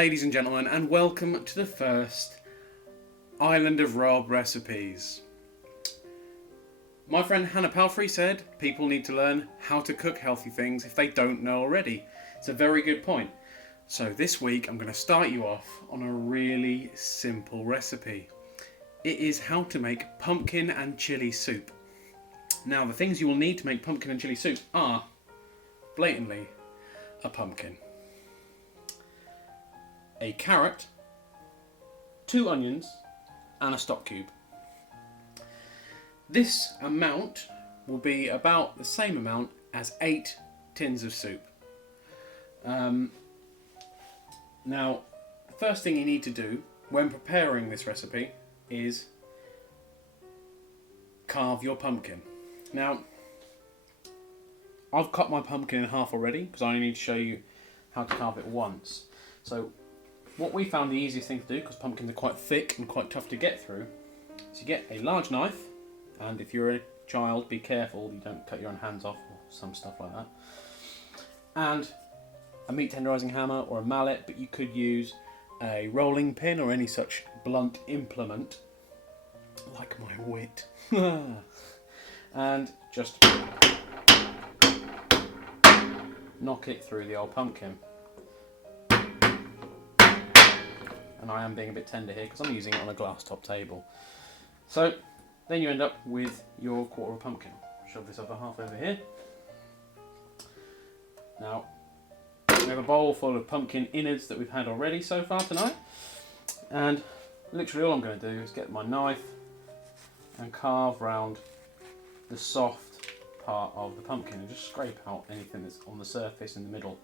ladies and gentlemen, and welcome to the first Island of Rob recipes. My friend Hannah Palfrey said people need to learn how to cook healthy things if they don't know already. It's a very good point. So this week I'm going to start you off on a really simple recipe. It is how to make pumpkin and chilli soup. Now the things you will need to make pumpkin and chilli soup are blatantly a pumpkin, a carrot, 2 onions and a stock cube. This amount will be about the same amount as 8 tins of soup. Now, the first thing you need to do when preparing this recipe is carve your pumpkin. Now, I've cut my pumpkin in half already because I only need to show you how to carve it once. So what we found the easiest thing to do, because pumpkins are quite thick and quite tough to get through, is you get a large knife, and if you're a child, be careful you don't cut your own hands off or some stuff like that, and a meat tenderising hammer or a mallet, but you could use a rolling pin or any such blunt implement, like my wit, and just knock it through the old pumpkin. And I am being a bit tender here because I'm using it on a glass top table. So then you end up with your quarter of a pumpkin. Shove this other half over here. Now we have a bowl full of pumpkin innards that we've had already so far tonight, and literally all I'm going to do is get my knife and carve round the soft part of the pumpkin and just scrape out anything that's on the surface in the middle.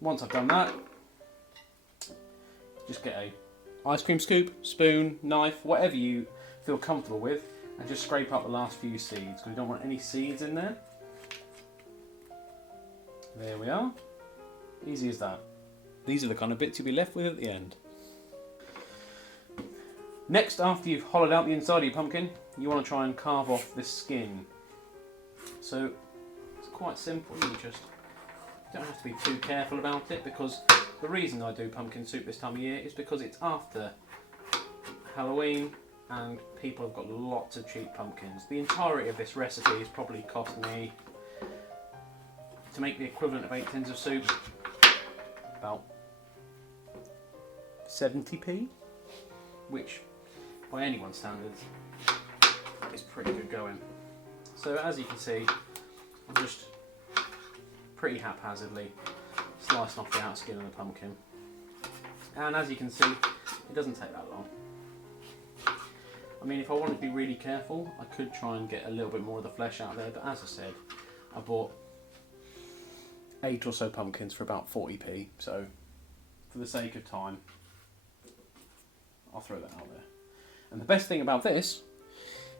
Once I've done that, just get a ice cream scoop, spoon, knife, whatever you feel comfortable with, and just scrape out the last few seeds because we don't want any seeds in there. There we are. Easy as that. These are the kind of bits you'll be left with at the end. Next, after you've hollowed out the inside of your pumpkin, you want to try and carve off the skin. So it's quite simple. You just don't have to be too careful about it, because the reason I do pumpkin soup this time of year is because it's after Halloween and people have got lots of cheap pumpkins. The entirety of this recipe has probably cost me, to make the equivalent of 8 tins of soup, about 70p, which by anyone's standards is pretty good going. So as you can see, I'm just pretty haphazardly slicing off the outer skin of the pumpkin, and as you can see, it doesn't take that long. I mean, if I wanted to be really careful, I could try and get a little bit more of the flesh out of there, but as I said, I bought 8 or so pumpkins for about 40p, so for the sake of time, I'll throw that out there. And the best thing about this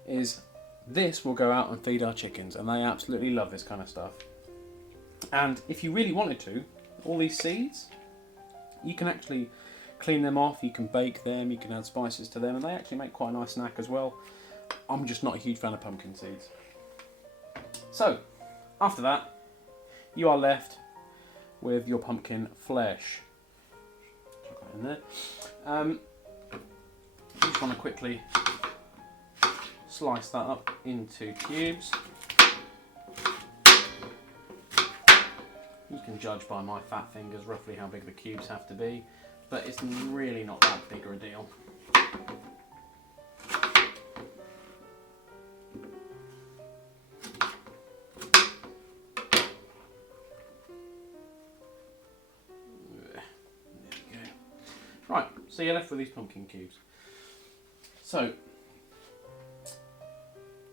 is this will go out and feed our chickens, and they absolutely love this kind of stuff. And if you really wanted to, all these seeds, you can actually clean them off, you can bake them, you can add spices to them, and they actually make quite a nice snack as well. I'm just not a huge fan of pumpkin seeds. So, after that, you are left with your pumpkin flesh. Chuck that in there. You just want to quickly slice that up into cubes. You can judge by my fat fingers roughly how big the cubes have to be, but it's really not that big of a deal. There we go. Right, so you're left with these pumpkin cubes. So,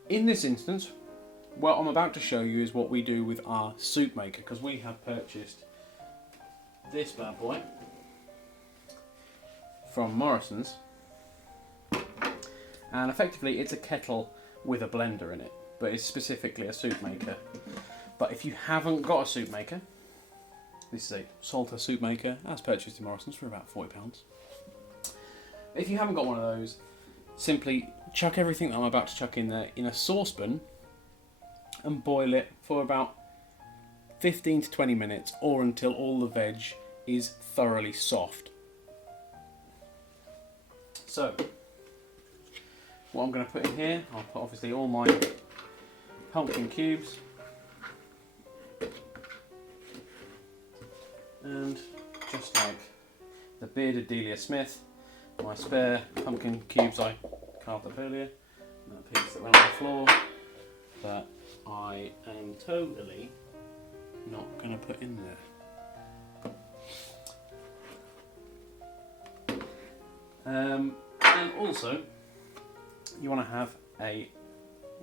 in this instance, what I'm about to show you is what we do with our soup maker, because we have purchased this bad boy from Morrison's, and effectively it's a kettle with a blender in it, but it's specifically a soup maker. But if you haven't got a soup maker, this is a Salter soup maker, as purchased in Morrison's for about £40. If you haven't got one of those, simply chuck everything that I'm about to chuck in there in a saucepan and boil it for about 15 to 20 minutes, or until all the veg is thoroughly soft. So, what I'm going to put in here, I'll put obviously all my pumpkin cubes. And just like the bearded Delia Smith, my spare pumpkin cubes I carved up earlier, and that piece that went on the floor, that I am totally not going to put in there. And also, you want to have a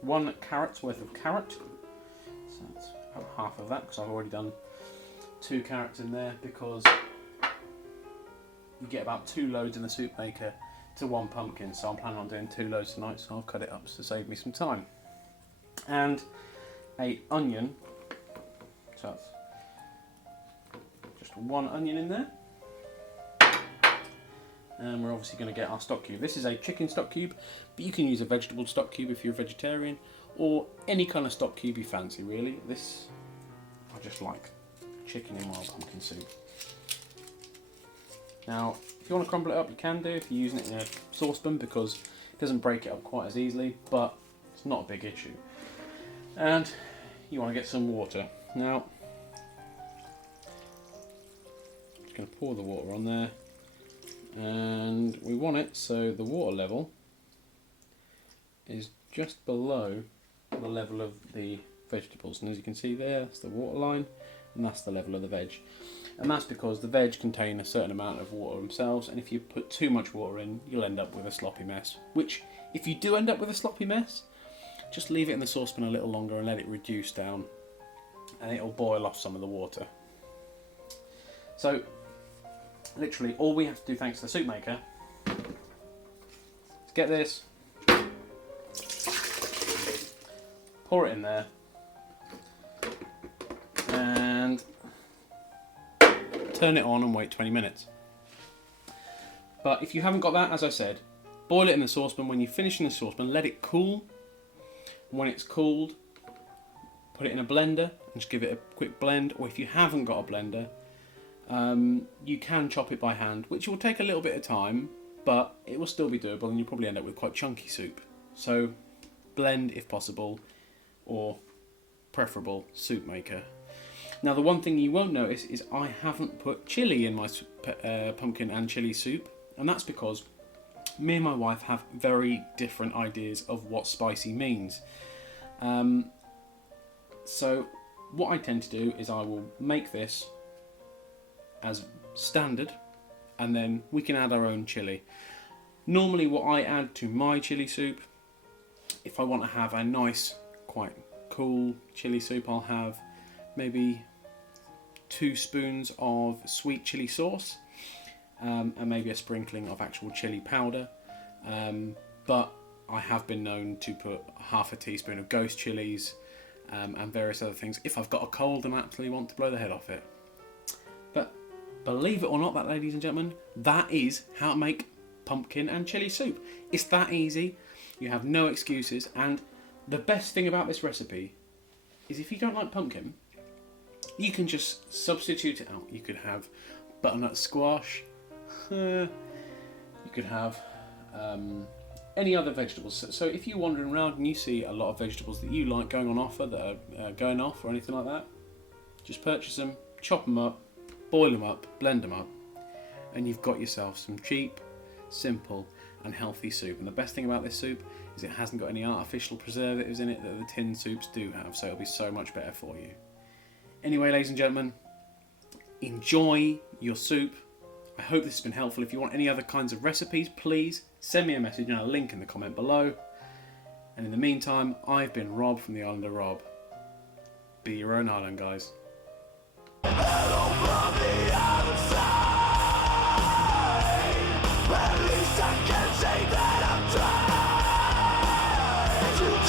1 carrot's worth of carrot. So that's about half of that, because I've already done 2 carrots in there, because you get about 2 loads in the soup maker to 1 pumpkin. So I'm planning on doing 2 loads tonight, so I'll cut it up to save me some time. And a onion. So that's just 1 onion in there. And we're obviously going to get our stock cube. This is a chicken stock cube, but you can use a vegetable stock cube if you're a vegetarian, or any kind of stock cube you fancy really. This, I just like chicken in wild pumpkin soup. Now, if you want to crumble it up, you can do if you're using it in a saucepan, because it doesn't break it up quite as easily, but it's not a big issue. And you want to get some water. Now, I'm just going to pour the water on there. And we want it so the water level is just below the level of the vegetables, and as you can see there, that's the water line, and that's the level of the veg. And that's because the veg contain a certain amount of water themselves, and if you put too much water in, you'll end up with a sloppy mess. Which, if you do end up with a sloppy mess, just leave it in the saucepan a little longer and let it reduce down, and it'll boil off some of the water. So literally all we have to do, thanks to the soup maker, is get this, pour it in there, and turn it on and wait 20 minutes. But if you haven't got that, as I said, boil it in the saucepan. When you finish in the saucepan, let it cool. When it's cooled, put it in a blender and just give it a quick blend. Or if you haven't got a blender, you can chop it by hand, which will take a little bit of time, but it will still be doable, and you'll probably end up with quite chunky soup. So blend if possible, or preferable soup maker. Now the one thing you won't notice is I haven't put chili in my pumpkin and chili soup, and that's because me and my wife have very different ideas of what spicy means. So what I tend to do is I will make this as standard, and then we can add our own chili. Normally what I add to my chili soup, if I want to have a nice, quite cool chili soup, I'll have maybe 2 spoons of sweet chili sauce, and maybe a sprinkling of actual chili powder. But I have been known to put half a teaspoon of ghost chilies, and various other things if I've got a cold and absolutely want to blow the head off it. But believe it or not, that, ladies and gentlemen, that is how to make pumpkin and chili soup. It's that easy. You have no excuses, and the best thing about this recipe is if you don't like pumpkin, you can just substitute it out. You could have butternut squash, you could have any other vegetables. So if you're wandering around and you see a lot of vegetables that you like going on offer that are going off or anything like that, just purchase them, chop them up, boil them up, blend them up, and you've got yourself some cheap, simple and healthy soup. And the best thing about this soup is it hasn't got any artificial preservatives in it that the tin soups do have, so it'll be so much better for you. Anyway, ladies and gentlemen, enjoy your soup. I hope this has been helpful. If you want any other kinds of recipes, please send me a message and a link in the comment below. And in the meantime, I've been Rob from the Island of Rob. Be your own island, guys. Hello from the outside. At least I can say that.